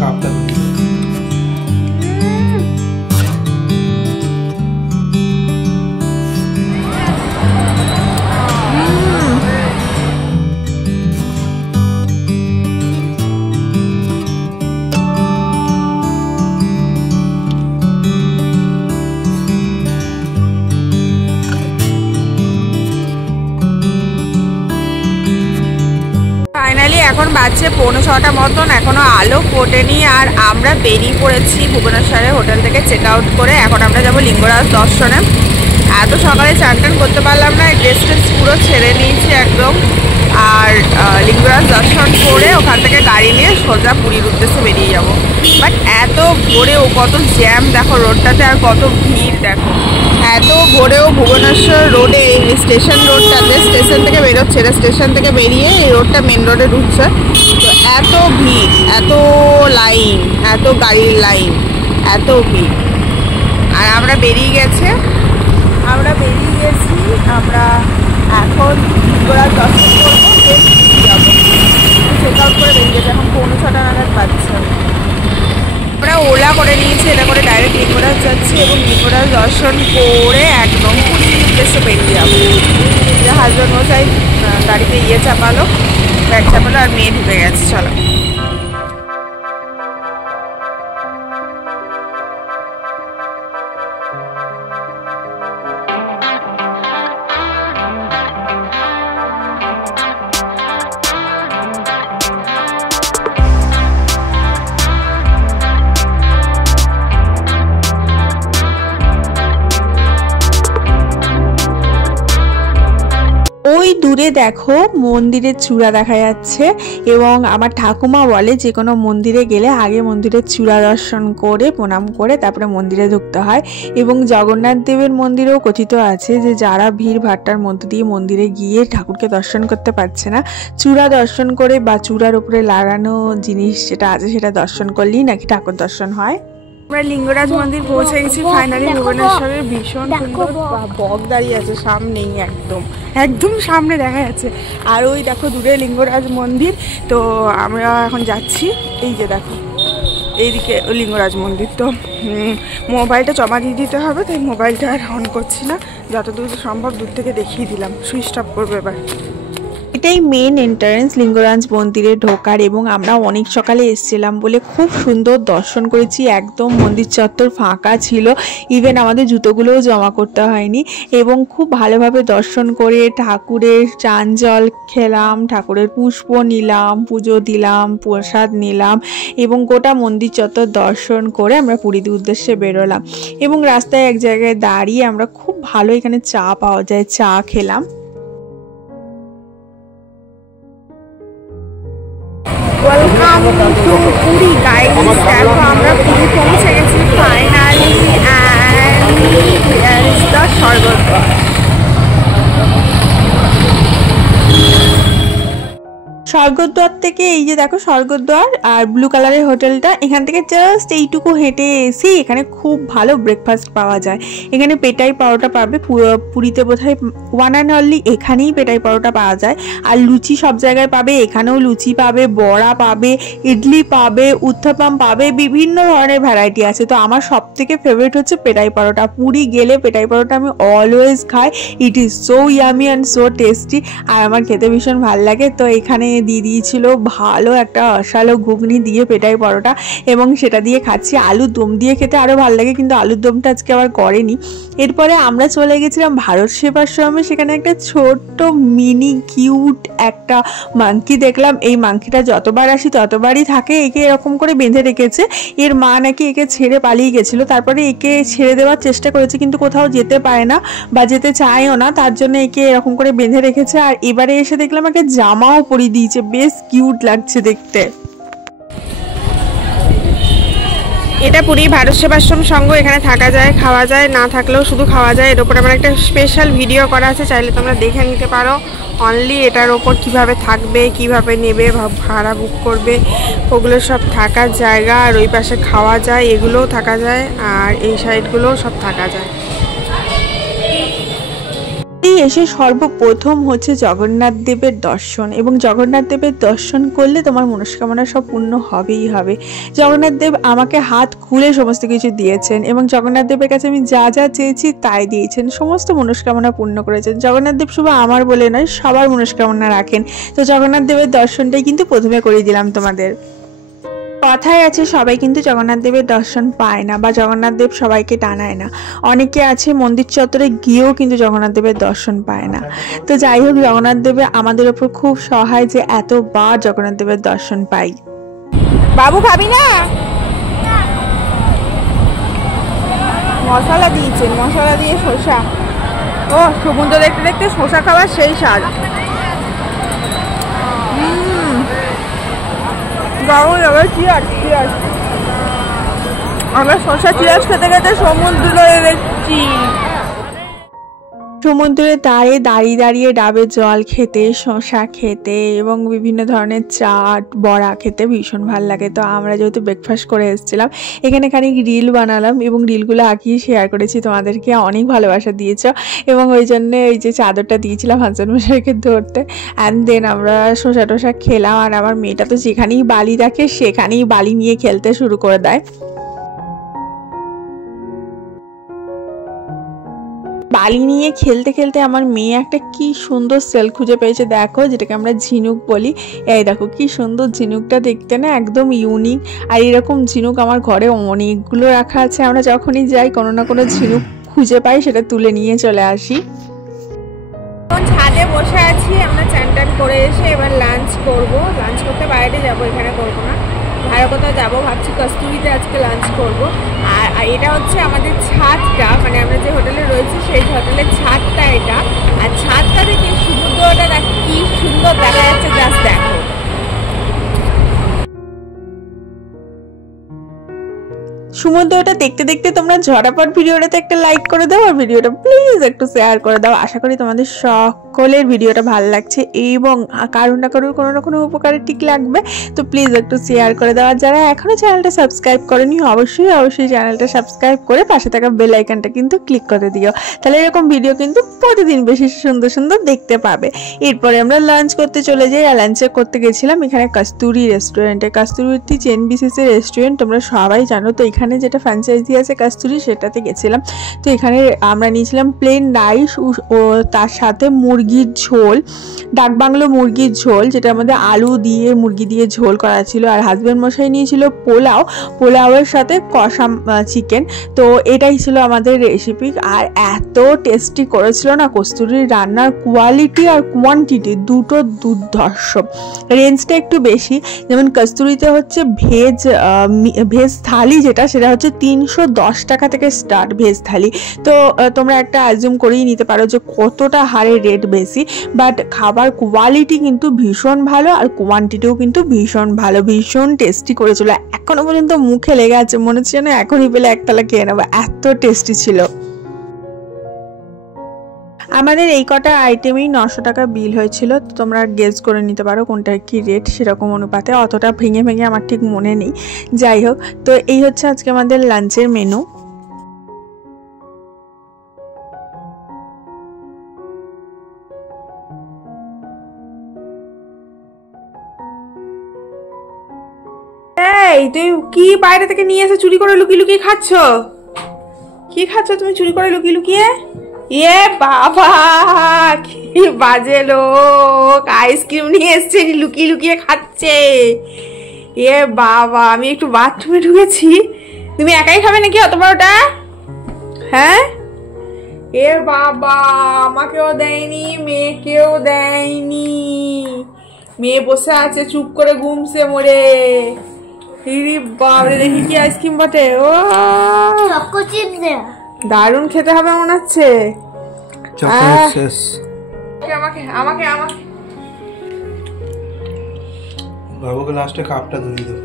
কাপটা এখন বাজছে 5:45 মতন, এখনো আলো ফোটেনি। আর আমরা বেরিয়ে পড়েছি ভুবনেশ্বরের হোটেল থেকে চেক আউট করে। এখন আমরা যাব লিঙ্গরাজ দর্শনে। এত সকালে চান টান করতে পারলাম না, ড্রেস ট্রেস পুরো ছেড়ে নিয়েছি একদম। আর লিঙ্গরাজ দর্শন করে ওখান থেকে গাড়ি নিয়ে সোজা পুরীর উদ্দেশ্যে বেরিয়ে যাব। বাট এত ভোরেও কত জ্যাম দেখো রোডটাতে, আর কত ভিড় দেখো। এত ভোরেও ভুবনেশ্বর রোডে স্টেশন রোডটাতে, স্টেশন থেকে বেরোচ্ছে, স্টেশন থেকে বেরিয়ে এই রোডটা মেন রোডে ঢুকছে। তো এত ভিড়, এত লাইন, এত গাড়ির লাইন, এত ভিড়। আর আমরা বেরিয়ে গেছি। আমরা এখন লিঙ্গরাজ দর্শন করবো, যাবো চেক আউট করে বেরিয়ে গেছি। এখন 5:45 নাগাদ বাজছে। আমরা ওলা করে নিয়েছি, এটা করে ডাইরেক্ট লিঙ্গরাজ যাচ্ছি এবং লিঙ্গরাজ দর্শন করে একদম পুরীর উদ্দেশ্যে বেরিয়ে যাবো। যে হাজব্যান্ড মশাই গাড়িতে চাপালো, ব্যাগ চাপালো, আর মেয়ে ঢুকে গেছে। চলো। ওই দূরে দেখো মন্দিরের চূড়া দেখা যাচ্ছে এবং আমার ঠাকুমা বলে যে কোনো মন্দিরে গেলে আগে মন্দিরের চূড়া দর্শন করে প্রণাম করে তারপরে মন্দিরে ঢুকতে হয়। এবং জগন্নাথ দেবের মন্দিরেও কথিত আছে যে যারা ভিড় ভাট্টার মধ্যে দিয়ে মন্দিরে গিয়ে ঠাকুরকে দর্শন করতে পারছে না, চূড়া দর্শন করে বা চূড়ার উপরে লাগানো জিনিস যেটা আছে সেটা দর্শন করলেই নাকি ঠাকুর দর্শন হয়। আমরা লিঙ্গরাজ মন্দির পৌঁছে গেছি ফাইনালি। ভুবনেশ্বরের ভীষণ সুন্দর বক দাঁড়িয়ে আছে সামনেই, একদম সামনে দেখা যাচ্ছে। আর ওই দেখো দূরে লিঙ্গরাজ মন্দির। তো আমরা এখন যাচ্ছি, এই যে দেখো এইদিকে লিঙ্গরাজ মন্দির। তো মোবাইলটা জমা দিয়ে দিতে হবে, তাই মোবাইলটা আর অন করছি না, যতদূর সম্ভব দূর থেকে দেখিয়ে দিলাম। সুইচ অফ করবো এবার। এটাই মেন এন্ট্রান্স লিঙ্গরাজ মন্দিরে ঢোকার। এবং আমরা অনেক সকালে এসেছিলাম বলে খুব সুন্দর দর্শন করেছি। একদম মন্দির চত্বর ফাঁকা ছিল, ইভেন আমাদের জুতোগুলোও জমা করতে হয়নি। এবং খুব ভালোভাবে দর্শন করে ঠাকুরের চান জল খেলাম, ঠাকুরের পুষ্প নিলাম, পুজো দিলাম, প্রসাদ নিলাম এবং গোটা মন্দির চত্বর দর্শন করে আমরা পুরীর উদ্দেশ্যে বেরোলাম। এবং রাস্তায় এক জায়গায় দাঁড়িয়ে আমরা খুব ভালো, এখানে চা পাওয়া যায়, চা খেলাম। Welcome to Puri guys. দেখো আমরা পুরী পৌঁছে গেছি finally, and here is the Swargadwar. Swargadwar থেকে এই যে দেখো স্বর্গদ্বার আর ব্লু কালারের হোটেলটা, এখান থেকে জাস্ট এইটুকু হেঁটে এসে এখানে খুব ভালো ব্রেকফাস্ট পাওয়া যায়। এখানে পেটাই পরোটা পাবে, পুরীতে বোধহয় ওয়ান অ্যান্ড অনলি এখানেই পেটাই পরোটা পাওয়া যায়। আর লুচি সব জায়গায় পাবে, এখানেও লুচি পাবে, বড়া পাবে, ইডলি পাবে, উত্থাপাম পাবে, বিভিন্ন ধরনের ভ্যারাইটি আছে। তো আমার সব থেকে ফেভারিট হচ্ছে পেটাই পরোটা। পুরী গেলে পেটাই পরোটা আমি অলওয়েজ খাই। It is so yummy and so tasty, আর আমার খেতে ভীষণ ভালো লাগে। তো এখানে দিয়ে দিয়েছিল ভালো একটা রসালো ঘুগনি দিয়ে পেটাই পরোটা, এবং সেটা দিয়ে খাচ্ছি। আলুর দম দিয়ে খেতে আরও ভালো লাগে, কিন্তু আলুর দমটা আজকে আবার করেনি। এরপরে আমরা চলে গেছিলাম ভারত সেবাশ্রমে। সেখানে একটা ছোট্ট মিনি কিউট একটা মাংকি দেখলাম। এই মাংকিটা যতবার আসি ততবারই থাকে। একে এরকম করে বেঁধে রেখেছে। এর মা নাকি একে ছেড়ে পালিয়ে গেছিলো, তারপরে একে ছেড়ে দেওয়ার চেষ্টা করেছে কিন্তু কোথাও যেতে পারে না বা যেতে চায়ও না, তার জন্য একে এরকম করে বেঁধে রেখেছে। আর এবারে এসে দেখলাম একটা জামাও পরিয়ে দিয়েছে, বেশ কিউট লাগছে দেখতে। এটা পুরী ভারত সেবাশ্রম সংঘ, এখানে থাকা যায়, খাওয়া যায়, না থাকলেও শুধু খাওয়া যায়। এর ওপর আমার একটা স্পেশাল ভিডিও করা আছে, চাইলে তোমরা দেখে নিতে পারো। অনলি এটার ওপর কিভাবে থাকবে, কিভাবে নেবে, ভাড়া বুক করবে, ওগুলো সব থাকার জায়গা। আর ওই পাশে খাওয়া যায়, এগুলোও থাকা যায়, আর এই সাইডগুলোও সব থাকা যায়। পুরীতেই এসে সর্বপ্রথম হচ্ছে জগন্নাথ দেবের দর্শন, এবং জগন্নাথ দেবের দর্শন করলে তোমার মনস্কামনা সব পূর্ণ হবেই হবে। জগন্নাথ দেব আমাকে হাত খুলে সমস্ত কিছু দিয়েছেন, এবং জগন্নাথ দেবের কাছে আমি যা যা চেয়েছি তাই দিয়েছেন, সমস্ত মনস্কামনা পূর্ণ করেছেন। জগন্নাথ দেব শুধু আমার বলে নয়, সবার মনস্কামনা রাখেন। তো জগন্নাথ দেবের দর্শনটাই কিন্তু প্রথমে করে দিলাম তোমাদের। কথায় আছে সবাই কিন্তু জগন্নাথ দেবের দর্শন পায় না, বা জগন্নাথ দেব সবাইকে টানায় না। অনেকে আছে মন্দির চত্বরে গিয়েও কিন্তু জগন্নাথ দেবের দর্শন পায় না। তো যাই হোক, জগন্নাথ দেব আমাদের ওপর খুব সহায় যে এতবার জগন্নাথ দেবের দর্শন পাই। বাবু খাবি না? মশলা দিয়েছেন, মশলা দিয়ে শসা। ও সমুদ্র দেখতে দেখতে শসা খাওয়ার সেই স্বাদ। আমরা শসা চিয়ার্স খেতে খেতে সমুদ্র দেখছি। সমুদ্রের ধারে দাঁড়িয়ে দাঁড়িয়ে ডাবের জল খেতে, শসা খেতে এবং বিভিন্ন ধরনের চাট বড়া খেতে ভীষণ ভালো লাগে। তো আমরা যেহেতু ব্রেকফাস্ট করে এসেছিলাম, এখানে খানিক রিল বানালাম এবং রিলগুলো আঁকিয়ে শেয়ার করেছি তোমাদেরকে। অনেক ভালোবাসা দিয়েছ, এবং ওই জন্য এই যে চাদরটা দিয়েছিলাম হাসান মশাইকে ধরতে। অ্যান্ড দেন আমরা শসা টসা খেলাম। আর আমার মেয়েটা তো যেখানেই বালি দেখে সেখানেই বালি নিয়ে খেলতে শুরু করে দেয়। বালি নিয়ে খেলতে খেলতে আমার মেয়ে একটা কি সুন্দর সেল খুঁজে পেয়েছে, দেখো, যেটাকে আমরা ঝিনুক বলি। এই দেখো কি সুন্দর ঝিনুকটা দেখতে, না একদম ইউনিক। আর এরকম ঝিনুক আমার ঘরে অনেকগুলো রাখা আছে। আমরা যখনই যাই কোনো না কোনো ঝিনুক খুঁজে পাই, সেটা তুলে নিয়ে চলে আসি। ছাদে বসে আছি আমরা, চান টান করে এসে এবার লাঞ্চ করব। লাঞ্চ করতে বাইরে যাব, এখানে করবো না, ভালো কোথাও যাবো ভাবছি। কস্তুরিতে আজকে লাঞ্চ করব। আর এটা হচ্ছে আমাদের ছাদটা, মানে আমরা যে হোটেলে রয়েছি সেই হোটেলের ছাদটা এটা। আর ছাদটা থেকে সমুদ্রটা কি সুন্দর দেখা যাচ্ছে, জাস্ট দেখো। সমুদ্রটা দেখতে দেখতে তোমরা ঝটাপট ভিডিওটাতে একটা লাইক করে দাও, আর ভিডিওটা প্লিজ একটু শেয়ার করে দাও। আশা করি তোমাদের সকলের ভিডিওটা ভালো লাগছে এবং কারোর না কারোর কোনো না কোনো উপকারে ঠিক লাগবে। তো প্লিজ একটু শেয়ার করে দাও। আর যারা এখনও চ্যানেলটা সাবস্ক্রাইব করেনি, অবশ্যই অবশ্যই চ্যানেলটা সাবস্ক্রাইব করে পাশে থাকা বেল আইকনটা কিন্তু ক্লিক করে দিও। তাহলে এরকম ভিডিও কিন্তু প্রতিদিন বেশি সুন্দর সুন্দর দেখতে পাবে। এরপরে আমরা লাঞ্চ করতে চলে যাই। আর লাঞ্চে করতে গেছিলাম এখানে কস্তুরি রেস্টুরেন্টে। কস্তুরি চেন বিসিসি রেস্টুরেন্ট, তোমরা সবাই জানো। তো এখানে যেটা ফ্র্যাঞ্চাইজি আছে কস্তুরি, সেটাতে গেছিলাম। তো এখানে আমরা নিয়েছিলাম প্লেন রাইস ও তার সাথে মুরগির ঝোল, ডাকবাংলো মুরগির ঝোল, যেটা আমাদের আলু দিয়ে মুরগি দিয়ে ঝোল করা ছিল। আর হাজব্যান্ড মশাই নিয়েছিল পোলাও, পোলাওয়ের সাথে কষা চিকেন। তো এটাই ছিল আমাদের রেসিপি। আর এত টেস্টি করেছিল না, কস্তুরির রান্নার কোয়ালিটি আর কোয়ান্টিটি দুটো দুর্ধর্ষ। রেঞ্জটা একটু বেশি, যেমন কস্তুরিতে হচ্ছে ভেজ থালি, যেটা সেটা হচ্ছে 310 টাকা থেকে স্টার্ট ভেজ থালি। তো তোমরা একটা অ্যাজিউম করেই নিতে পারো যে কতটা হারে রেট বেশি, বাট খাবার কোয়ালিটি কিন্তু ভীষণ ভালো, আর কোয়ান্টিটিও কিন্তু ভীষণ ভালো, ভীষণ টেস্টি করেছিল। এখনো পর্যন্ত মুখে লেগে আছে, মনে হচ্ছে যেন এখনই পেলে একতলা খেয়ে নেবো, এত টেস্টি ছিল। আমাদের এই কটা আইটেমেই 900 টাকা বিল হয়েছিল। তো তোমরা গেস করে নিতে পারো কোনটা কি রেট, সেরকম অনুপাতে। অতটা ভেঙে ভেঙে আমার ঠিক মনে নেই। যাই হোক, তো এই হচ্ছে আজকে আমাদের লাঞ্চের মেনু। এই তুই কি বাইরে থেকে নিয়ে এসে চুরি করে লুকিয়ে লুকিয়ে খাচ্ছ? কি খাচ্ছ তুমি চুরি করে লুকিয়ে লুকিয়ে? এ বাবা, কি বাজে লোক, আইসক্রিম নিয়ে এসছে লুকিয়ে লুকিয়ে খাচ্ছে। এ বাবা, আমি একটু বাথরুমে ঢুকেছি, তুমি একাই খাবে নাকি অত বড়টা? হ্যাঁ, এ বাবা, আমাকেও দেয়নি, মেয়েকেও দেয়নি। মেয়ে বসে আছে চুপ করে ঘুমছে মরে। বাবরে, দেখি কি আইসক্রিম বটে। ও দারুণ খেতে হবে মনে হচ্ছে। আমাকে আমাকে আমাকে বাবুকে লাস্টে কাপটা ধরিয়ে দেবো।